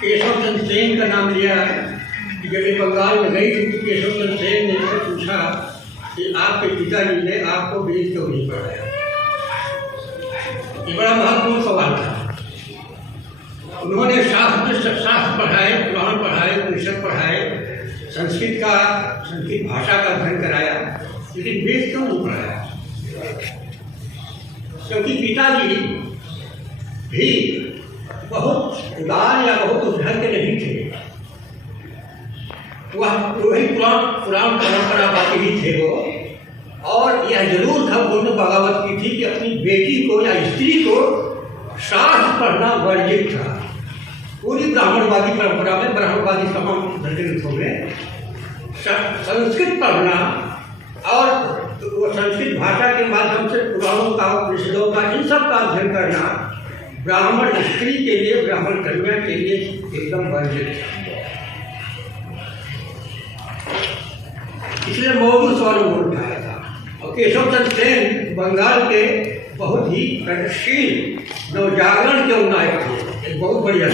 केशव चंद्र सेन का नाम लिया है कि जब ये बंगाल में गई थी तो केशव चंद्र सेन ने इससे पूछा कि आपके पिताजी ने आपको वेद क्यों नहीं पढ़ाया। ये बड़ा महत्वपूर्ण सवाल था। उन्होंने शास्त्र पढ़ाए, पुराण पढ़ाए, उपनिषद पढ़ाए, संस्कृत भाषा का अध्ययन कराया, लेकिन वेद क्यों नहीं पढ़ाया? क्योंकि पिताजी भी बहुत उदार या बहुत उद्धर के नहीं थे। वह वही पुराण परंपरावादी ही थे वो। और यह जरूर था उन्होंने बगावत की थी कि अपनी बेटी को या स्त्री को शास्त्र पढ़ना वर्जित था। पूरी ब्राह्मणवादी परंपरा में ब्राह्मणवादी तमाम ग्रंथों में संस्कृत पढ़ना और वो संस्कृत भाषा के माध्यम से पुराणों का, उपनिषदों का, इन सब का अध्ययन करना ब्राह्मण स्त्री के लिए, ब्राह्मण कन्या के लिए एकदम वर्जित था। इसलिए मौजूद सवालों को उठाया था। और केशव चंद्र सेन बंगाल के बहुत ही प्रगतिशील नवजागरण के नायक थे, एक बहुत बढ़िया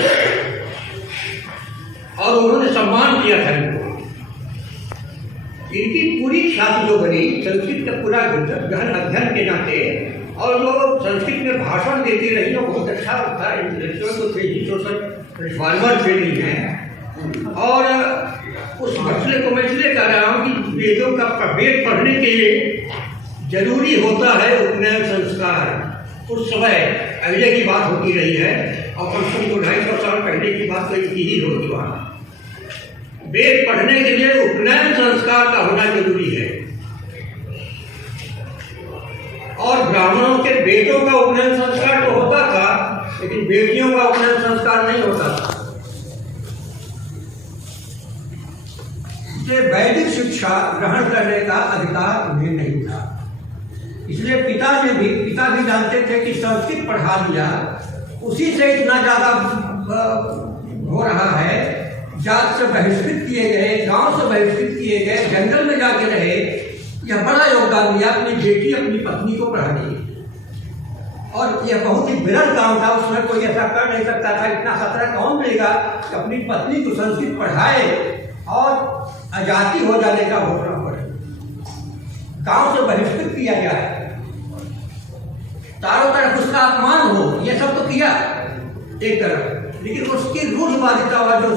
और उन्होंने सम्मान किया था इनको। इनकी पूरी ख्याति जो बनी संस्कृत का पूरा गहन अध्ययन के नाते, और वो संस्कृत में भाषण देती रही, वो बहुत अच्छा था। इंटेलेक्चुअल तो थे ही, सोशल रिफॉर्मर थे नहीं हैं। और उस मसले को मैं इसलिए कह रहा हूँ कि वेदों का वेद पढ़ने के लिए जरूरी होता है उपनयन संस्कार। उस समय पहले की बात होती रही है और कम से कम 250 साल पहले की बात तो इनकी ही होती। वहाँ वेद पढ़ने के लिए उपनयन संस्कार का होना जरूरी है। और ब्राह्मणों के बेटों का उपनयन संस्कार तो होता था, लेकिन बेटियों का उपनयन संस्कार नहीं होता था। इसलिए वैदिक शिक्षा ग्रहण करने का अधिकार उन्हें नहीं था। इसलिए पिता भी जानते थे कि संस्कृत पढ़ा दिया, उसी से इतना ज्यादा हो रहा है। जात से बहिष्कृत किए गए, गांव से बहिष्कृत किए गए, जंगल में जाके रहे। यह बड़ा योगदान दिया अपनी बेटी, अपनी पत्नी को पढ़ाने। और यह बहुत ही विरल काम था, उसमें कोई ऐसा कर नहीं सकता था। इतना खतरा कौन मिलेगा कि अपनी पत्नी को संस्कृत पढ़ाए और आजादी हो जाने का घोषणा पड़े, गांव से बहिष्कृत किया जाए, चारों तरफ उसका अपमान हो। यह सब तो किया एक तरफ, लेकिन उसकी रूढ़िवादिता व जो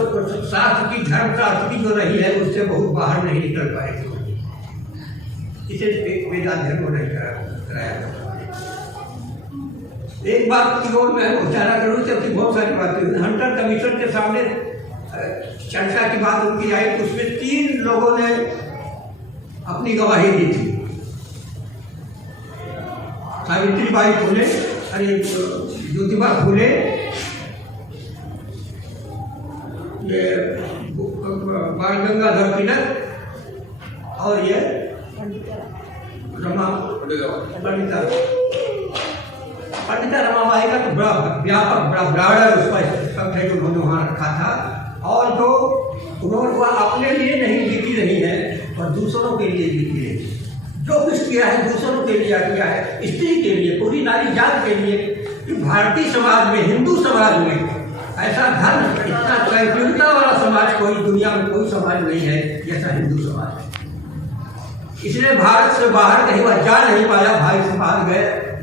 शास्त्र की, धर्मशास्त्र की जो रही है, उससे बहुत बाहर नहीं निकल पाए। इसे वेदाध्ययन को नहीं कराया। एक बात की ओर मैं उच्चारण करूँ, जबकि बहुत सारी बातें हुई। हंटर कमीशन के सामने चर्चा की बात उनकी आई तो उसमें 3 लोगों ने अपनी गवाही दी थी। सावित्रीबाई फुले, ज्योतिबा फुले, बाल गंगाधर तिलक और ये पंडिता रमाबाई का तो बड़ा व्यापक, बड़ा ब्राडर उसका शब्द है जो उन्होंने वहाँ रखा था। और जो उन्होंने वह अपने लिए नहीं जीती रही है और दूसरों के लिए जीती रही है। जो कुछ किया है दूसरों के लिए किया है, स्त्री के लिए, पूरी नारी जात के लिए। भारतीय समाज में, हिंदू समाज में ऐसा धर्म, इतना वैज्ञानिकता वाला समाज कोई दुनिया में कोई समाज नहीं है जैसा हिंदू समाज है। इसलिए भारत से बाहर कहीं वह जा नहीं पाया। भाई से बाहर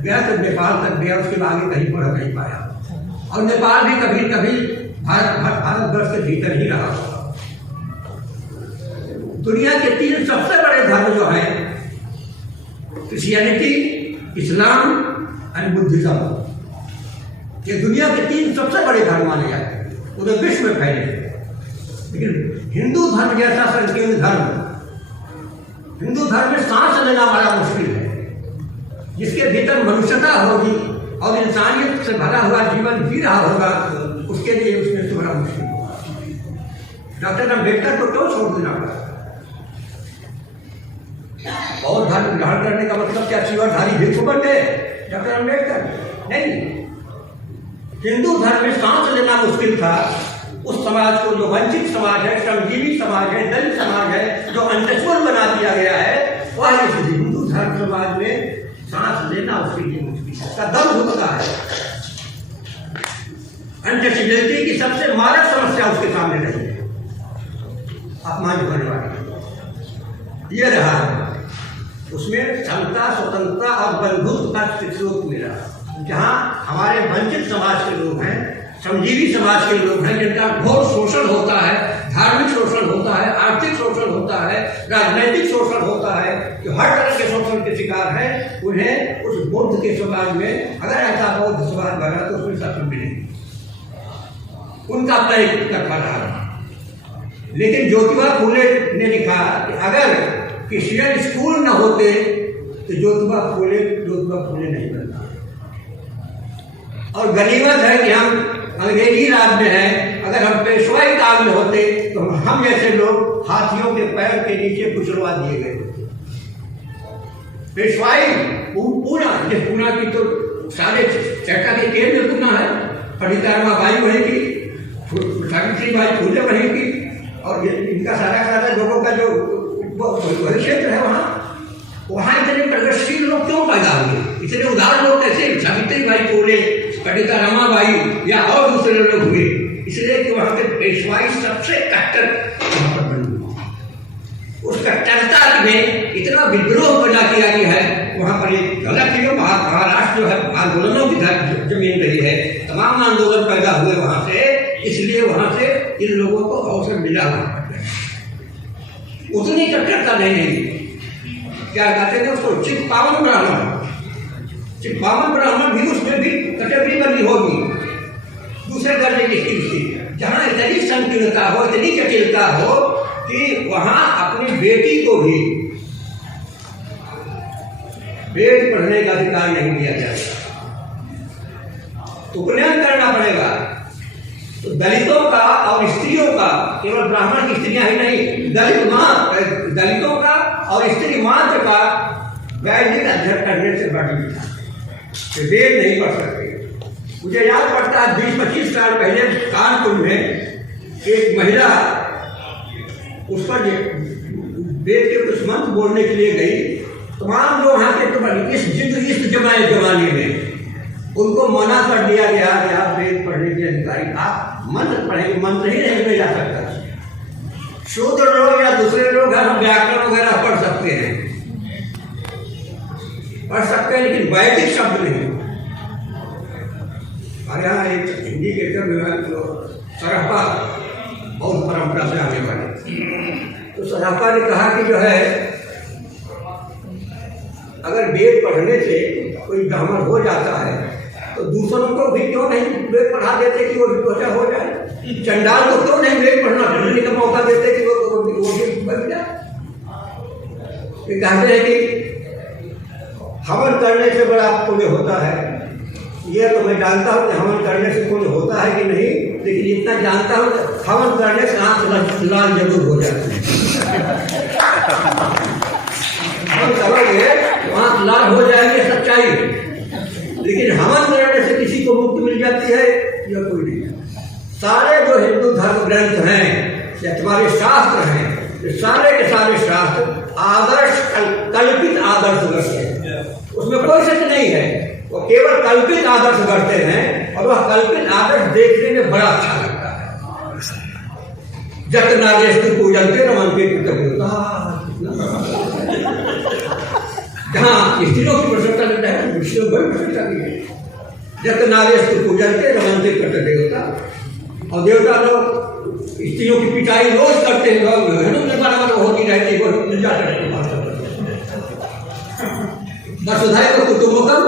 गया तो नेपाल तक गया, उसके आगे कहीं बढ़ नहीं पाया। और नेपाल भी कभी कभी भारतवर्ष के भीतर ही रहा। दुनिया के 3 सबसे बड़े धर्म जो हैं, क्रिश्चियनिटी, इस्लाम और बुद्धिज्म, ये दुनिया के 3 सबसे बड़े धर्म माने जाते हैं, पूरे विश्व में फैले। लेकिन हिंदू धर्म जैसा संकीर्ण धर्म, हिंदू धर्म में सांस लेना बड़ा मुश्किल है। जिसके भीतर मनुष्यता होगी और इंसानियत से भरा हुआ जीवन जी रहा होगा, उसके लिए उसमें से बड़ा मुश्किल होगा। डॉक्टर अम्बेडकर को क्यों छोड़ देना पड़ा? और धर्म ग्रहण करने का मतलब क्या शिवधारी भिक्षु बन गए डॉक्टर अम्बेडकर? नहीं। हिंदू धर्म में सांस लेना मुश्किल था। उस समाज को, जो वंचित समाज है, श्रमजीवी समाज है, दलित समाज है, जो अनटचेबल बना दिया गया है, वह इस हिंदू धर्म समाज में सांस लेना उसके लिए मुश्किल है। उसका दम घुटता है। अनटचेबिलिटी की सबसे मारक समस्या समस्या उसके सामने नहीं है अपमान होने वाली। ये रहा उसमें समता, स्वतंत्रता और बंधुत्व का स्रोत मिला, जहाँ हमारे वंचित समाज के लोग हैं, श्रमजीवी समाज के लोग हैं, जिनका घोर शोषण होता है, धार्मिक शोषण होता है, आर्थिक शोषण होता है, राजनैतिक शोषण होता है, जो हर तरह के शोषण के शिकार हैं, उन्हें उस बौद्ध के समाज में अगर ऐसा बौद्ध समाज बना तो उसमें सफल मिलेगी। उनका तय करता रहा। लेकिन ज्योतिबा फूले ने लिखा कि अगर क्रिश्चियन स्कूल न होते तो ज्योतिबा फूले नहीं बनता। और गनीमत है कि हम अंग्रेजी राज में हैं, अगर हम पेशवाई काल में होते तो हम जैसे लोग हाथियों के पैर के नीचे कुचलवा दिए गए। पेशवाई पूना की तो सारे चर्चा के केंद्र पूना है। पंडिता रमाबाई वहीं की, सावित्रीबाई फूले वहीं की, और इनका सारा लोगों का जो क्षेत्र है वहाँ इतने प्रगतिशील लोग क्यों पैदा हुए, इतने उदार लोग कैसे सावित्रीबाई फूले, पंडिता रमाबाई या और दूसरे लोग हुए? इसलिए कि वहाँ के पेशवाई सबसे कट्टर वहाँ पर बन हुई। उस कट्टरता में इतना विद्रोह पैदा किया गया है। वहाँ पर एक गलत ही महाराष्ट्र जो है आंदोलनों की जमीन रही है, तमाम आंदोलन पैदा हुए वहाँ से, इसलिए वहाँ से इन लोगों को अवसर मिला। उतनी कट्टरता नहीं, क्या कहते हैं उसको, चित्पावन ब्राह्मण भी उसमें भी कैटेगरी बनी होगी, दूसरे दर्जे की स्थिति, जहाँ इतनी संकीर्णता हो, इतनी जटिलता हो कि वहाँ अपनी बेटी को भी वेद पढ़ने का अधिकार नहीं दिया जाएगा, उपनयन करना पड़ेगा। तो दलितों का और स्त्रियों का, केवल ब्राह्मण की स्त्रियां ही नहीं, दलितों का और स्त्री मात्र का वैदिक अध्ययन करने से बड़ी वेद नहीं पढ़ सकते। मुझे याद पड़ता है 20-25 साल पहले कानपुर में एक महिला उस पर वेद के कुछ मंत्र बोलने के लिए गई। तमाम जो वहाँ के इस जमाने में उनको मना कर दिया गया कि आप वेद पढ़ने के अधिकारी, आप मंत्र पढ़ेंगे, मंत्र ही नहीं ले जा सकता। शूद्र लोग या दूसरे लोग हम व्याकरण वगैरह पढ़ सकते हैं, लेकिन वैदिक शब्द नहीं। और यहाँ एक हिंदी के सराफा बहुत परंपरा से आने वाले, तो सराफा ने कहा कि जो है अगर वेद पढ़ने से कोई ब्राह्मण हो जाता है तो दूसरों को भी क्यों नहीं वेद पढ़ा देते कि वो विद्वान हो जाए? चंडाल को क्यों नहीं वेद पढ़ने का मौका देते कि वो बन जाए? कहते हैं कि हवन करने से बड़ा पुण्य होता है। ये तो मैं जानता हूँ कि हवन करने से पुण्य होता है कि नहीं, लेकिन इतना जानता हूँ हवन करने से आँख लाल जरूर हो जाती है। हवन करोगे तो आँख लाल हो जाएगी, सच्चाई। लेकिन हवन करने से किसी को मुक्ति मिल जाती है, यह कोई नहीं। सारे जो हिंदू धर्म ग्रंथ हैं या तुम्हारे शास्त्र हैं, सारे के सारे शास्त्र आदर्श कल्पित आदर्श ग्रंथ हैं, उसमें कोई सच नहीं है। वो केवल कल्पित आदर्श करते हैं और वह कल्पित आदर्श देखने में बड़ा अच्छा लगता है। जत नागेश पूजनते रमनते जहाँ स्त्रियों की प्रशंसा करता है, पुरुषों बड़ी प्रशंसा की है। जत नागेश पूजनते रमनते करते देवता, और देवता लोग स्त्रियों की पिटाई रोज करते हैं, होती रहती है। वसुधैव कुटुम्बकम,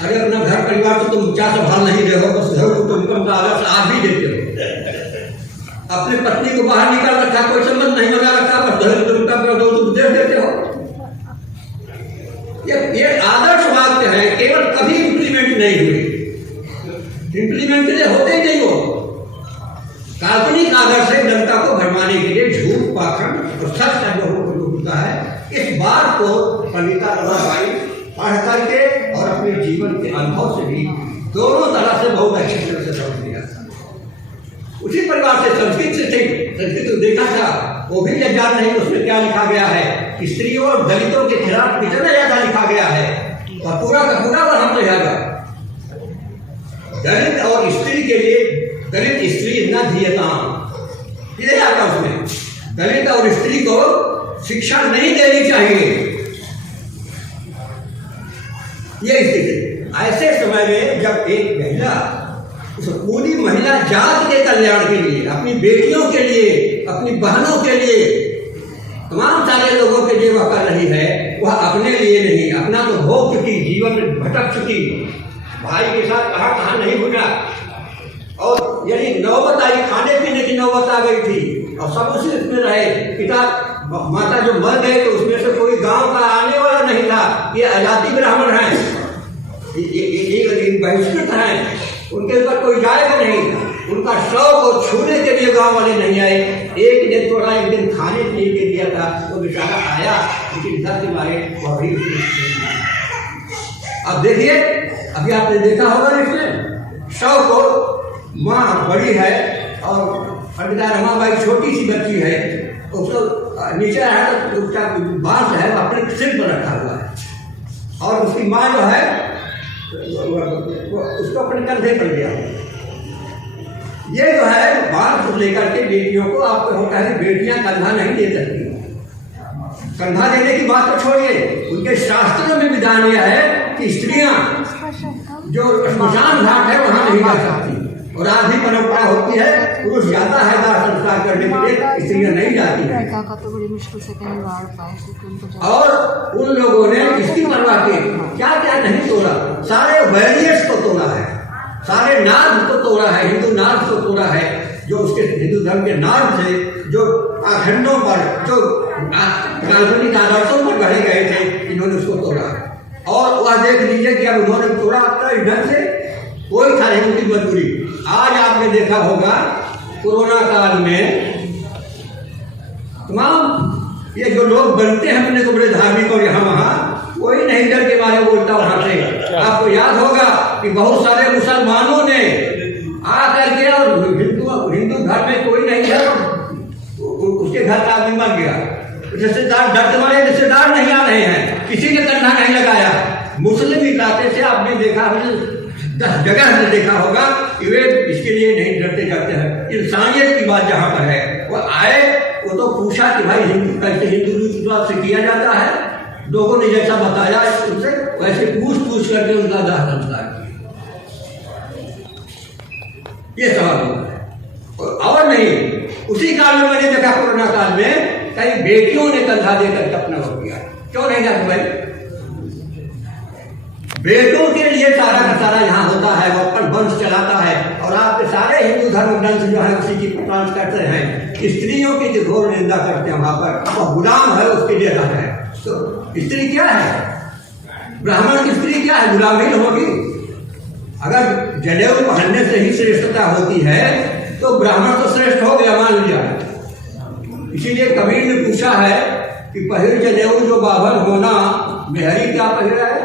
अरे अपना घर परिवार तो तुम क्या संभाल नहीं रहे हो, वसुधैव कुटुम्बकम का आदर्श आप भी देते हो। अपनी पत्नी को बाहर निकाल रखा, कोई संबंध नहीं बना रखा, वसुधैव कुटुम्बकम का तुम उपदेश देते हो। ये आदर्श वाक्य है, केवल कभी इम्प्लीमेंट नहीं हुए, इम्प्लीमेंट होते ही नहीं। वो काल्पनिक आदर्श है जनता को भरमाने के लिए, झूठ पाखंड और सच का जो होता है। इस बात को पंडिता रमाबाई पढ़ करके और अपने जीवन के अनुभव से भी दोनों तरह से बहुत अच्छी तरह से समझ लिया। उसी परिवार से संस्कृत से थे, संस्कृत को देखा था, वो भी अज्ञात नहीं उसमें क्या लिखा गया है, स्त्रियों और दलितों के खिलाफ कितना ज्यादा लिखा गया है, और पूरा का पूरा वह हम रहेगा। दलित और स्त्री के लिए दलित स्त्री न धीयताम, ये आता उसमें दलित और स्त्री को शिक्षा नहीं देनी चाहिए। ये स्थिति ऐसे समय में जब एक महिला उस पूरी महिला जात के कल्याण के लिए, अपनी बेटियों के लिए, अपनी बहनों के लिए, तमाम सारे लोगों के लिए वह कर रही है, वह अपने लिए नहीं, अपना तो भोग चुकी, जीवन में भटक चुकी, भाई के साथ कहाँ कहाँ नहीं घुटा, और यदि नौबत आई, खाने पीने की नौबत आ गई थी और सब उसी उसमें रहे। पिता माता जो मर गए तो उसमें से कोई गांव का आने वाला नहीं था। ये अजाति ब्राह्मण हैं, ये बहिष्कृत हैं, उनके ऊपर कोई जाएगा नहीं। उनका शव को छूने के लिए गांव वाले नहीं आए। एक दिन थोड़ा एक दिन खाने पीने के दिया था, वो बेचारा आया, लेकिन घर के मारे वह भी। अब देखिए, अभी आपने देखा होगा इसमें शव को माँ बड़ी है और पंडिता रमाबाई छोटी सी बच्ची है, उसको नीचे है तो उसका बांस है वो अपने सिर पर रखा हुआ है, और उसकी माँ जो है उसको अपने कंधे पर लिया। ये जो है बांस लेकर के बेटियों को, आपको होता है बेटियां कंधा नहीं दे सकती। कंधा देने की बात तो छोड़िए, उनके शास्त्रों में विधान यह है कि स्त्रियां जो श्मशान घाट है वहां नहीं जा सकती, और आज भी परंपरा होती है, पुरुष जाता है दाह संस्कार करने के लिए, स्त्रियां नहीं जाती है। और उन लोगों ने इसकी परवाह की क्या क्या नहीं तोड़ा, सारे वैरियर्स को तोड़ा है, सारे नार्स को तोड़ा है, हिंदू नार्स को तोड़ा है, जो उसके हिंदू धर्म के नार्स थे, जो अखंडों पर, जो राजनीतिक आदर्शों पर गढ़े गए थे, इन्होंने उसको तोड़ा। और वह देख लीजिए कि अब उन्होंने तोड़ा अपना ढंग से, कोई था नहीं उनकी मजबूरी। आज आपने देखा होगा कोरोना काल में तमाम ये जो लोग बनते हैं अपने को बड़े धार्मिक और यहाँ वहाँ, कोई नहीं डर के मारे बोलता वहां से। आपको याद होगा कि बहुत सारे मुसलमानों ने आकर के, और हिंदू घर में कोई नहीं है, उसके घर का आदमी मर गया, रिश्तेदार डरते वाले रिश्तेदार नहीं आ रहे हैं, किसी ने कंधा नहीं लगाया। मुस्लिम इलाके से आपने देखा, 10 जगह से देखा होगा कि वे इसके लिए नहीं डरते जाते हैं। इंसानियत की बात जहाँ पर है, वो आए, वो तो पूछा कि भाई हिंदू कैसे हिंदू विश्वास से किया जाता है, लोगों ने जैसा बताया उनसे वैसे पूछ करके उनका दाह संस्कार किया। ये सवाल होता है और नहीं। उसी काल में मैंने देखा कोरोना काल में कई बेटियों ने कंधा देकर अपना हो किया। क्यों नहीं जाते भाई? बेटों के लिए सारा का सारा यहाँ होता है, वो अपन वंश चलाता है, और आपके सारे हिंदू धर्म ग्रंथ जो है उसी की प्रांत करते हैं। स्त्रियों की जो घोर निंदा करते हैं वहां पर, वो गुलाम है, उसके लिए रह है। तो स्त्री क्या है? ब्राह्मण की स्त्री क्या है? गुलाम ही होगी। अगर जनेऊ पहनने से ही श्रेष्ठता होती है तो ब्राह्मण तो श्रेष्ठ हो गया, मान लिया। इसीलिए कबीर ने पूछा है कि पहिर जनेऊ जो बाभन होना, बिहारी क्या पहिरा है?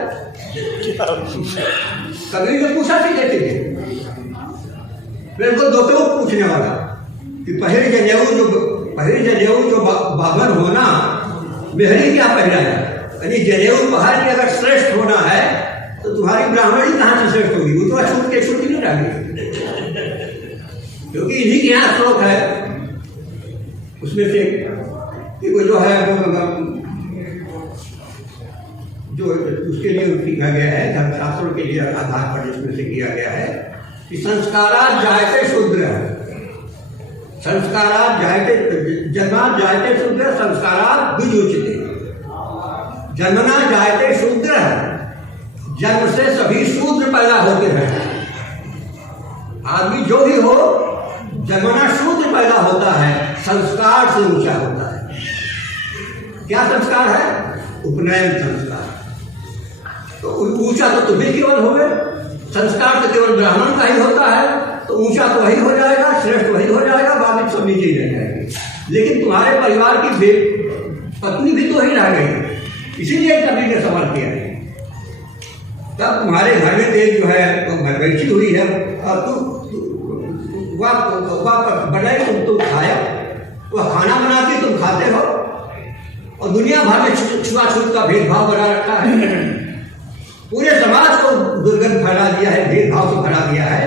कबीर ने पूछा थी कहते थे, बिल्कुल दो पूछने वाला कि पहिर जनेऊ जो बाभन होना, बिहारी क्या पहिरा है? यानी जनेऊ पहन के अगर श्रेष्ठ होना है तो तुम्हारी ब्राह्मणी कहाँ से श्रेष्ठ होगी? वो तो छूट के नहीं रहेगी, क्योंकि इन्हीं के यहाँ श्लोक है। उसमें से वो जो है जो उसके लिए लिखा गया है, धर्मशास्त्रों के लिए आधार पर जिसमें से किया गया है कि संस्कारात् जायते शूद्र, संस्कारात् जायते, जन्मात् जायते शूद्र, संस्कारात् द्विजोच्यते। जन्मना जायते शूद्र, जन्म से सभी शूद्र पैदा होते हैं। आदमी जो भी हो, जन्मना शूद्र पैदा होता है, संस्कार से ऊंचा होता है। क्या संस्कार है? उपनयन संस्कार। तो ऊंचा तो तुम्हें केवल हो गए, संस्कार तो केवल ब्राह्मण का ही होता है, तो ऊंचा तो वही हो जाएगा, श्रेष्ठ वही हो जाएगा, बाकी सब नीचे ही रह जाएगी। लेकिन तुम्हारे परिवार की पत्नी भी तो ही रह गई, इसीलिए कबीर ने सवाल किया है। तब तुम्हारे घर में देख जो है वो बैठी हुई है, और तू बनाए तुम खाया, वह खाना बनाती तुम खाते हो, और दुनिया भर में छुआछूत का भेदभाव बना रखा है, पूरे समाज को दुर्गंध फैला दिया है, भेदभाव से भरा दिया है।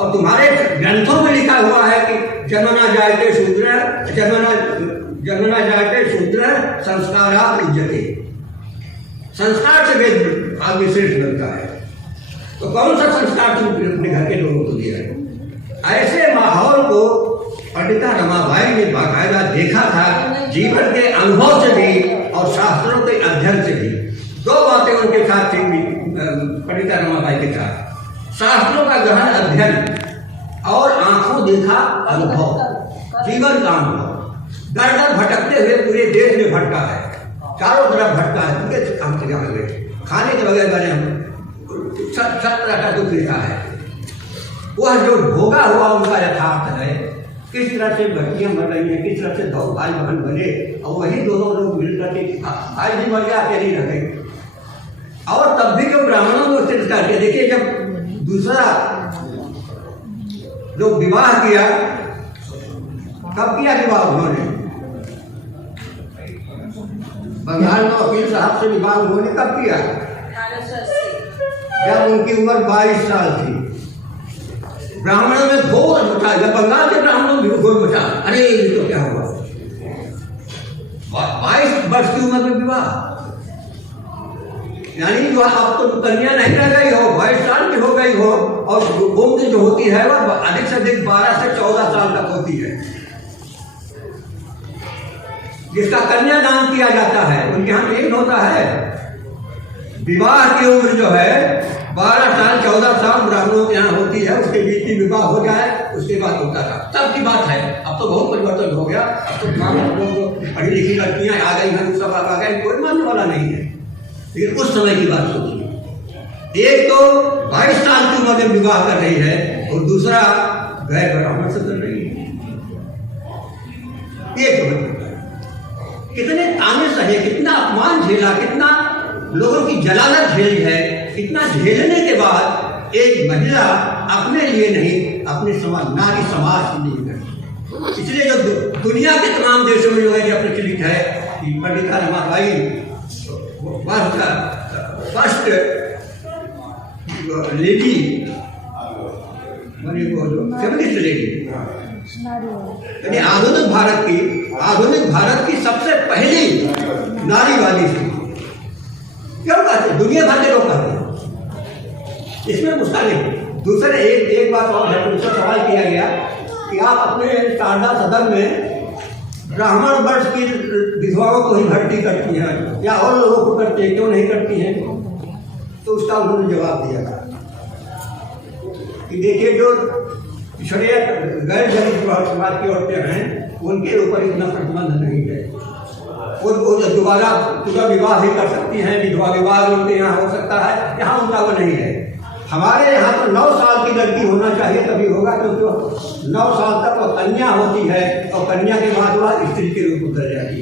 और तुम्हारे ग्रंथों में लिखा हुआ है कि जन्मना जायते शूद्र, जन्मना जायते शूद्र संस्कारा उज्जते, संस्कार से वेद आदमी श्रेष्ठ बनता है। तो कौन सा संस्कार तुम अपने घर के लोगों को दिया है? ऐसे माहौल को पंडिता रमाबाई ने बाकायदा देखा था, जीवन के अनुभव से भी और शास्त्रों के अध्ययन से भी। दो बातें उनके साथ थी पंडिता रमाबाई के साथ, शास्त्रों का गहन अध्ययन और आंखों देखा अनुभव, जीवन का अनुभव। दर दर भटकते हुए पूरे देश में भटका है, चारों तरफ भटका है, पूरे काम से जाने गए, खाने के बगैर बने हम सब तरह का दुख लिखा है। वह जो भोगा हुआ उनका यथार्थ है, किस तरह से बच्चियां मर रही हैं, किस तरह से दो भाई बहन बने और वही दोनों लोग मिलकर के भाई भी मर गया, अकेले रह गए। और तब भी जो ब्राह्मणों को तिरस्कार किया। देखिए, जब दूसरा जो विवाह किया, कब किया विवाह उन्होंने? बंगाल में वकील साहब से विवाह उन्होंने कब किया? जब उनकी उम्र 22 साल थी। ब्राह्मणों में घोर मचा, जब बंगाल के ब्राह्मणों में घोर मचा, अरे ये तो क्या हुआ? 22 वर्ष की उम्र में विवाह, यानी जो अब तो कन्या नहीं रह गई हो, 22 साल की हो गई हो, और उम्र जो होती है वह अधिक से अधिक 12 से 14 साल तक होती है, जिसका कन्यादान किया जाता है। उनके यहाँ एक होता है, विवाह की उम्र जो है 12 साल 14 साल ब्राह्मणों के यहाँ होती है, उसके बीच की विवाह हो जाए उसके बाद होता था। तब की बात है, अब तो बहुत परिवर्तन हो गया। अब तो लोग पढ़ी लिखी लड़कियां आ गई हैं, सब आ गए, कोई मानने वाला नहीं है। लेकिन उस समय की बात सोचिए, एक तो 22 साल की उम्र में विवाह कर रही है और दूसरा गैर ब्राह्मण से कर रही है। ये कितने ताने सहे, कितना अपमान झेला, कितना लोगों की जलालत झेली है। इतना झेलने के बाद एक महिला अपने लिए नहीं, अपने समाज, नारी समाज के लिए करती। इसलिए जो दुनिया के तमाम देशों में जो है यह प्रचलित है कि पंडिता रमाबाई फर्स्ट लेडी, वो जो फेमिनिस्ट लेडी, यानी आधुनिक भारत की सबसे पहली नारीवादी थी। क्यों कहते? दुनिया भर के लोग कहते हैं, इसमें गुस्सा नहीं। दूसरे एक बात और है, दूसरा सवाल किया गया कि आप अपने शारदा सदन में ब्राह्मण वर्ष की विधवाओं को ही भर्ती करती हैं या और लोगों को करते हैं, क्यों नहीं करती हैं? तो उसका उन्होंने जवाब दिया था कि देखिए, जो पिछड़े गैर दलित समाज की औरतें हैं उनके ऊपर इतना प्रतिबंध नहीं है। वो दोबारा पूरा विवाह भी कर सकती हैं, विधवा विवाह उनके यहाँ हो सकता है, यहाँ उनका वो नहीं है। हमारे यहाँ तो 9 साल की लड़की होना चाहिए तभी होगा, क्योंकि 9 साल तक वो कन्या होती है और कन्या के बाद वह स्त्री के रूप में उतर जाती है।